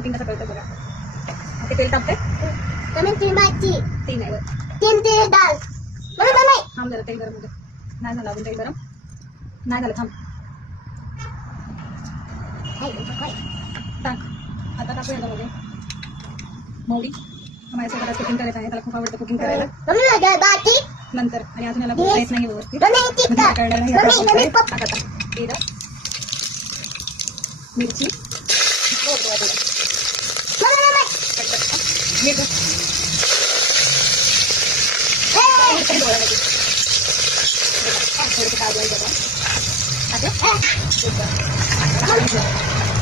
Cooking कसं करतं बघा. ते तेल टाकते. तीन भाजी. तीन आहे. तीन ते डाळ. बरोबर नाही. थांब जरा तेल गरम होते. नाही झालं अजून तेल गरम. नाही झालं थांब. टाक. आता टाकू याच्यामध्ये मोहरी. माझ्या घरात कुकिंग करायचं आहे. त्याला खूप आवडतं कुकिंग करायला. बाकी नंतर आणि अजून याला बोलता येत नाही व्यवस्थित. मिरची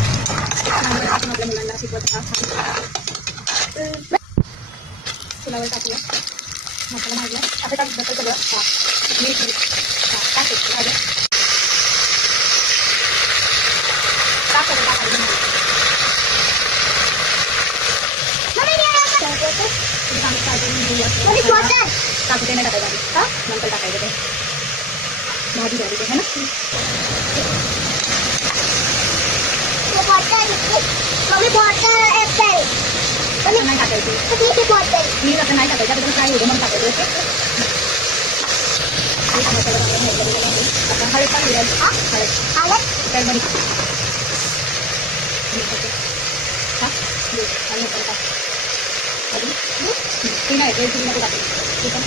आपल्या मुलांना शिकवत फुलावर टाकूया. मसाला भाजला आता टाक बटर सगळं मिरची टाकते नाही टाकायचं नंतर टाकायचं ते भाजी झाली ते है ना. नाही टाकायची मी आता नाही टाकायचं त्याबद्दल काय होतं मग टाकायचं. आता हळद टाकली हळद त्यामध्ये ती नाही टाकायची.